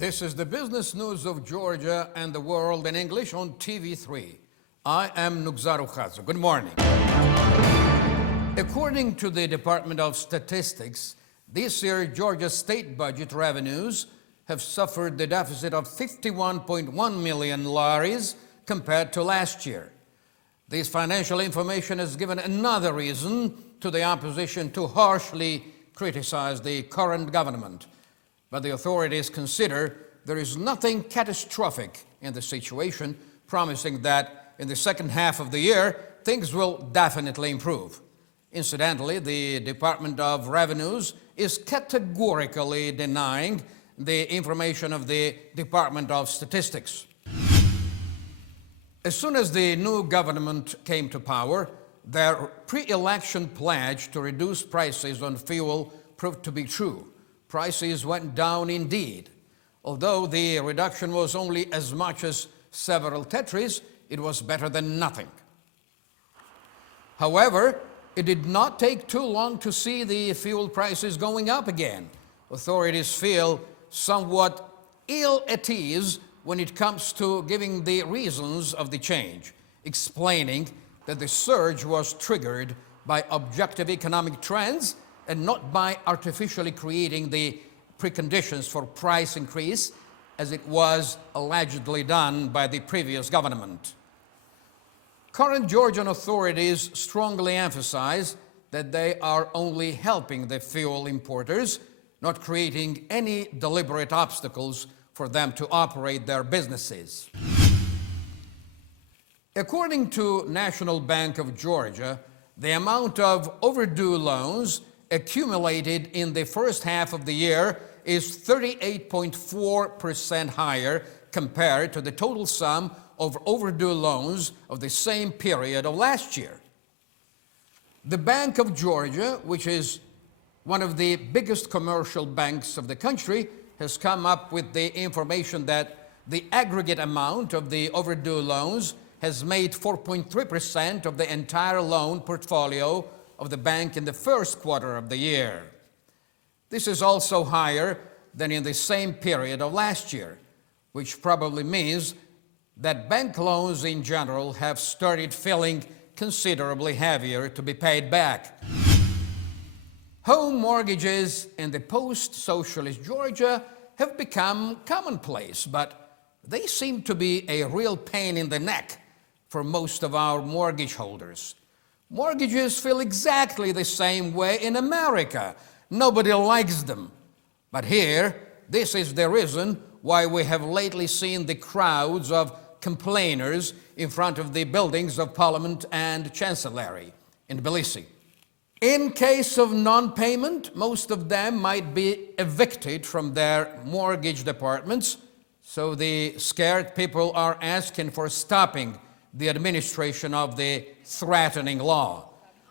This is the business news of Georgia and the world in English on TV3. I am Nugzaru Khazo. Good morning. According to the Department of Statistics, this year Georgia's state budget revenues have suffered the deficit of 51.1 million laris compared to last year. This financial information has given another reason to the opposition to harshly criticize the current government. But the authorities consider there is nothing catastrophic in the situation, promising that in the second half of the year, things will definitely improve. Incidentally, the Department of Revenues is categorically denying the information of the Department of Statistics. As soon as the new government came to power, their pre-election pledge to reduce prices on fuel proved to be true. Prices went down indeed. Although the reduction was only as much as several tetris, it was better than nothing. However, it did not take too long to see the fuel prices going up again. Authorities feel somewhat ill at ease when it comes to giving the reasons of the change, explaining that the surge was triggered by objective economic trends and not by artificially creating the preconditions for price increase, as it was allegedly done by the previous government. Current Georgian authorities strongly emphasize that they are only helping the fuel importers, not creating any deliberate obstacles for them to operate their businesses. According to National Bank of Georgia, the amount of overdue loans accumulated in the first half of the year is 38.4% higher compared to the total sum of overdue loans of the same period of last year. The Bank of Georgia, which is one of the biggest commercial banks of the country, has come up with the information that the aggregate amount of the overdue loans has made 4.3% of the entire loan portfolio of the bank in the first quarter of the year. This is also higher than in the same period of last year, which probably means that bank loans in general have started feeling considerably heavier to be paid back. Home mortgages in the post-socialist Georgia have become commonplace, but they seem to be a real pain in the neck for most of our mortgage holders. Mortgages feel exactly the same way in America. Nobody likes them. But here, this is the reason why we have lately seen the crowds of complainers in front of the buildings of Parliament and Chancellery in Tbilisi. In case of non-payment, most of them might be evicted from their mortgage departments, so the scared people are asking for stopping the administration of the threatening law.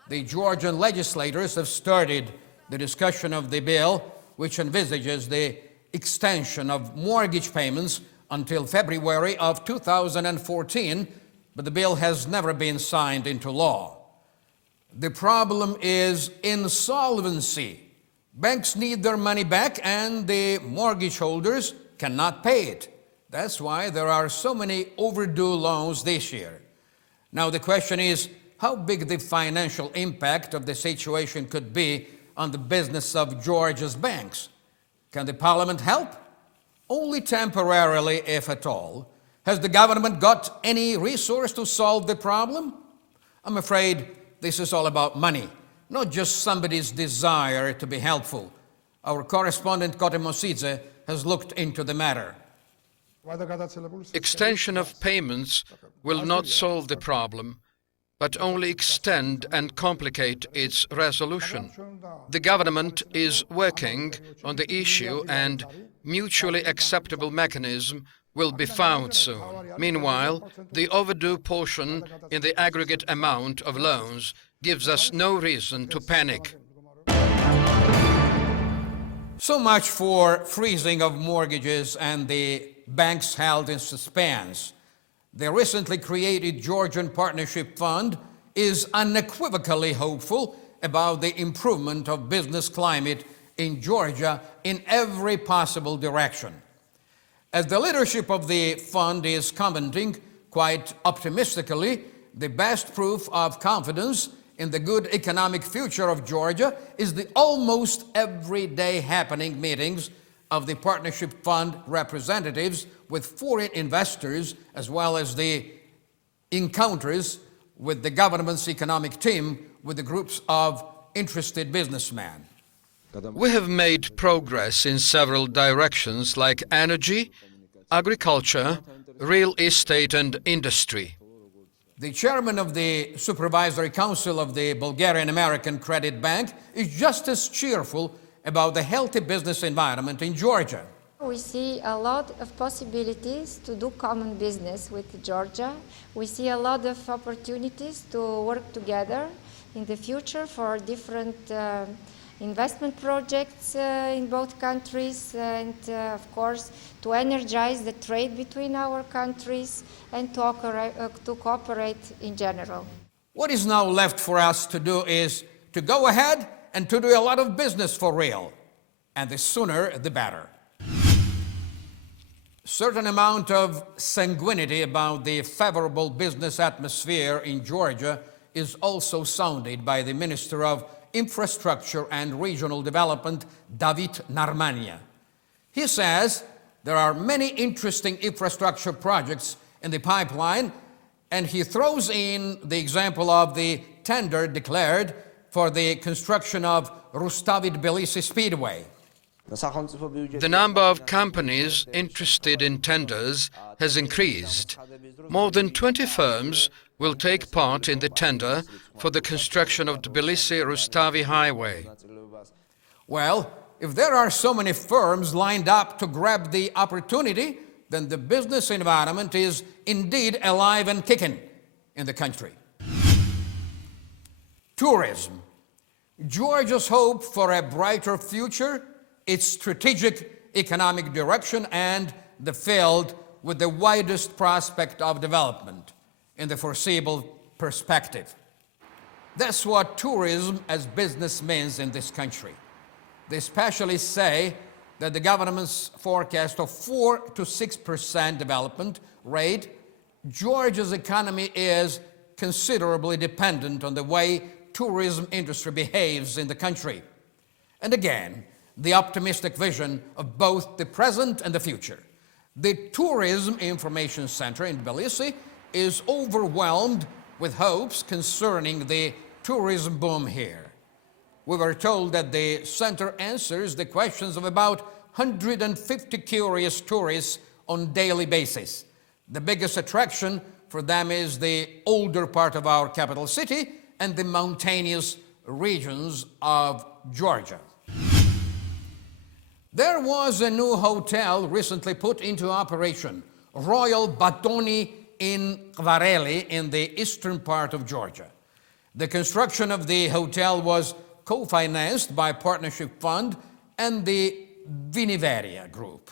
The Georgian legislators have started the discussion of the bill, which envisages the extension of mortgage payments until February of 2014, but the bill has never been signed into law. The problem is insolvency. Banks need their money back and the mortgage holders cannot pay it. That's why there are so many overdue loans this year. Now the question is how big the financial impact of the situation could be on the business of Georgia's banks. Can the parliament help? Only temporarily, if at all. Has the government got any resource to solve the problem? I'm afraid this is all about money, not just somebody's desire to be helpful. Our correspondent Kote Mosidze has looked into the matter. Extension of payments will not solve the problem, but only extend and complicate its resolution. The government is working on the issue and mutually acceptable mechanism will be found soon. Meanwhile, the overdue portion in the aggregate amount of loans gives us no reason to panic. So much for freezing of mortgages and the banks held in suspense. The recently created Georgian Partnership Fund is unequivocally hopeful about the improvement of business climate in Georgia in every possible direction. As the leadership of the fund is commenting quite optimistically, the best proof of confidence in the good economic future of Georgia is the almost everyday happening meetings of the Partnership Fund representatives with foreign investors, as well as the encounters with the government's economic team with the groups of interested businessmen. We have made progress in several directions like energy, agriculture, real estate and industry. The chairman of the Supervisory Council of the Bulgarian American Credit Bank is just as cheerful about the healthy business environment in Georgia. We see a lot of possibilities to do common business with Georgia. We see a lot of opportunities to work together in the future for different investment projects in both countries and, of course, to energize the trade between our countries and to cooperate in general. What is now left for us to do is to go ahead and to do a lot of business for real, and the sooner the better. Certain amount of sanguinity about the favorable business atmosphere in Georgia is also sounded by the Minister of Infrastructure and Regional Development, David Narmania. He says there are many interesting infrastructure projects in the pipeline, and he throws in the example of the tender declared for the construction of Rustavi-Tbilisi Speedway. The number of companies interested in tenders has increased. More than 20 firms will take part in the tender for the construction of Tbilisi-Rustavi Highway. Well, if there are so many firms lined up to grab the opportunity, then the business environment is indeed alive and kicking in the country. Tourism. Georgia's hope for a brighter future, its strategic economic direction, and the field with the widest prospect of development in the foreseeable perspective. That's what tourism as business means in this country. They specialists say that the government's forecast of 4 to 6% development rate, Georgia's economy is considerably dependent on the way tourism industry behaves in the country. And again, the optimistic vision of both the present and the future. The Tourism Information Center in Tbilisi is overwhelmed with hopes concerning the tourism boom here. We were told that the center answers the questions of about 150 curious tourists on daily basis. The biggest attraction for them is the older part of our capital city and the mountainous regions of Georgia. There was a new hotel recently put into operation, Royal Batumi in Vareli in the eastern part of Georgia. The construction of the hotel was co-financed by Partnership Fund and the Viniveria Group.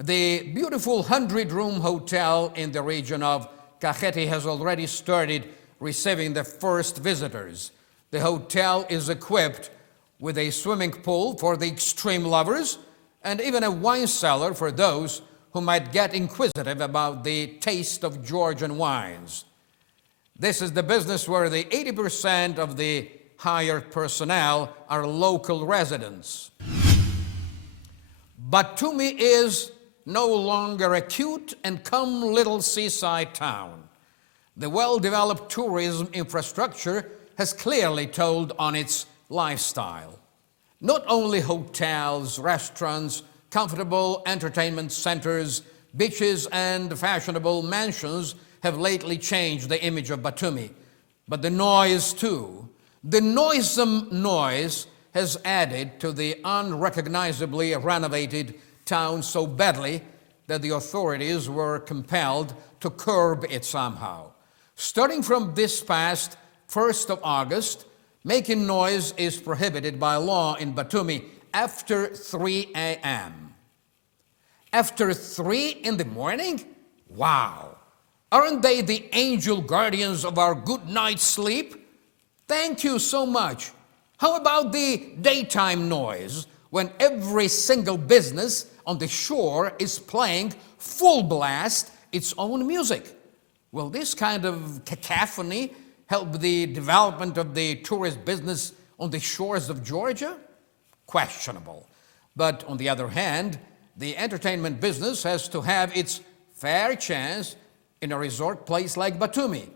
The beautiful 100-room hotel in the region of Kakheti has already started receiving the first visitors. The hotel is equipped with a swimming pool for the extreme lovers and even a wine cellar for those who might get inquisitive about the taste of Georgian wines. This is the business where the 80% of the hired personnel are local residents. Batumi is no longer a cute and calm little seaside town. The well-developed tourism infrastructure has clearly told on its lifestyle. Not only hotels, restaurants, comfortable entertainment centers, beaches, and fashionable mansions have lately changed the image of Batumi, but the noise too. The noisome noise has added to the unrecognizably renovated town so badly that the authorities were compelled to curb it somehow. Starting from this past 1st of August, making noise is prohibited by law in Batumi after 3 a.m. After 3 in the morning? Wow! Aren't they the angel guardians of our good night's sleep? Thank you so much. How about the daytime noise when every single business on the shore is playing full blast its own music. Will this kind of cacophony help the development of the tourist business on the shores of Georgia? Questionable. But on the other hand, the entertainment business has to have its fair chance in a resort place like Batumi.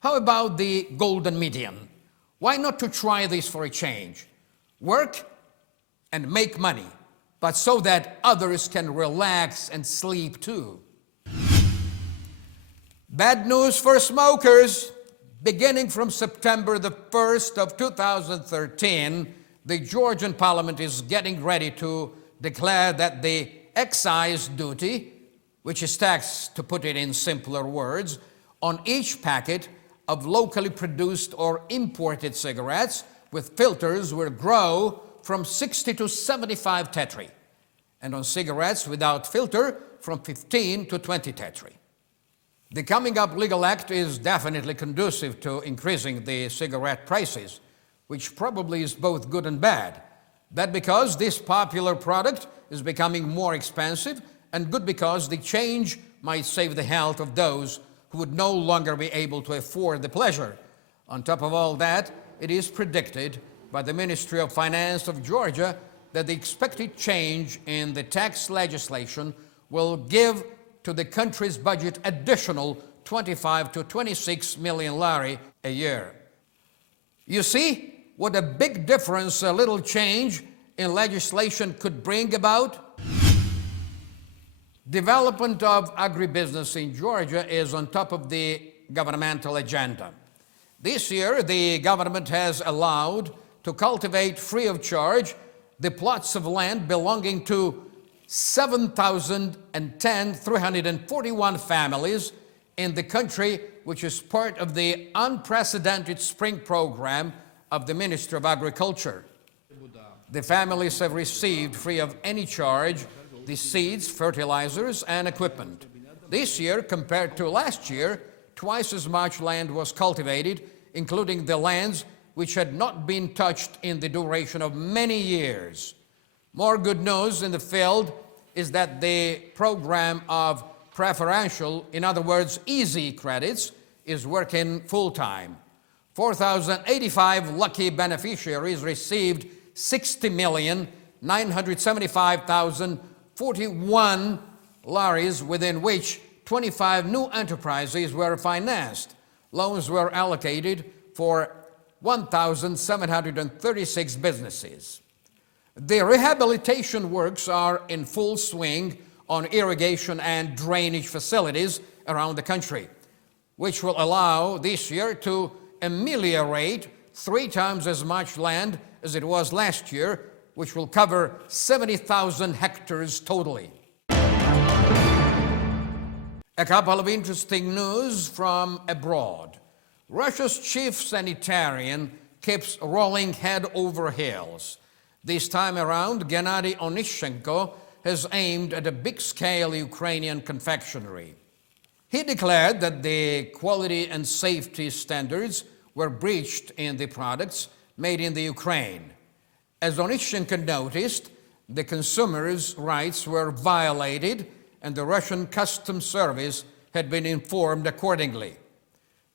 How about the golden median? Why not to try this for a change? Work and make money, but so that others can relax and sleep too. Bad news for smokers. Beginning from September the 1st of 2013, the Georgian parliament is getting ready to declare that the excise duty, which is tax, to put it in simpler words, on each packet of locally produced or imported cigarettes with filters will grow from 60 to 75 tetri, and on cigarettes without filter from 15 to 20 tetri. The coming up legal act is definitely conducive to increasing the cigarette prices, which probably is both good and bad. Bad because this popular product is becoming more expensive, and good because the change might save the health of those who would no longer be able to afford the pleasure. On top of all that, it is predicted by the Ministry of Finance of Georgia that the expected change in the tax legislation will give to the country's budget additional 25 to 26 million lari a year. You see what a big difference a little change in legislation could bring about? Development of agribusiness in Georgia is on top of the governmental agenda. This year, the government has allowed to cultivate free of charge the plots of land belonging to 341 families in the country, which is part of the unprecedented spring program of the Ministry of Agriculture. The families have received free of any charge the seeds, fertilizers, and equipment. This year, compared to last year, twice as much land was cultivated, including the lands which had not been touched in the duration of many years. More good news in the field is that the program of preferential, in other words, easy credits, is working full-time. 4,085 lucky beneficiaries received 60,975,041 laris, within which 25 new enterprises were financed. Loans were allocated for 1,736 businesses. The rehabilitation works are in full swing on irrigation and drainage facilities around the country, which will allow this year to ameliorate 3 times as much land as it was last year, which will cover 70,000 hectares totally. A couple of interesting news from abroad. Russia's chief sanitarian keeps rolling head over heels. This time around, Gennady Onishchenko has aimed at a big-scale Ukrainian confectionery. He declared that the quality and safety standards were breached in the products made in the Ukraine. As Onishchenko noticed, the consumers' rights were violated, and the Russian Customs Service had been informed accordingly.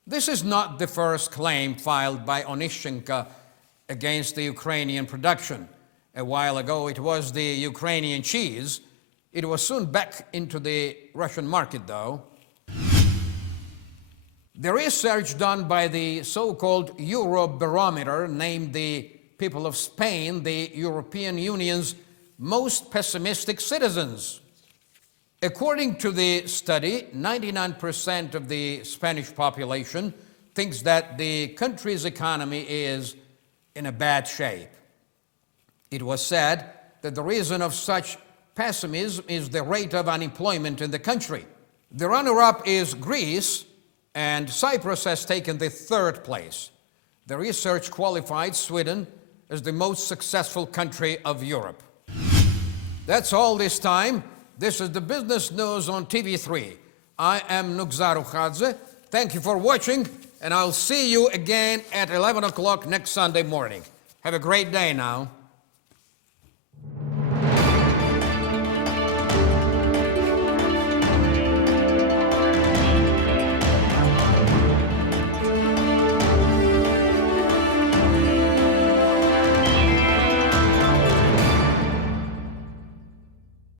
This is not the first claim filed by Onishchenko against the Ukrainian production. A while ago, it was the Ukrainian cheese. It was soon back into the Russian market, though. The research done by the so-called Eurobarometer named the people of Spain the European Union's most pessimistic citizens. According to the study, 99% of the Spanish population thinks that the country's economy is in a bad shape. It was said that the reason of such pessimism is the rate of unemployment in the country. The runner-up is Greece, and Cyprus has taken the 3rd place. The research qualified Sweden as the most successful country of Europe. That's all this time. This is the business news on TV3. I am Nugzaru Khadze. Thank you for watching, and I'll see you again at 11 o'clock next Sunday morning. Have a great day now.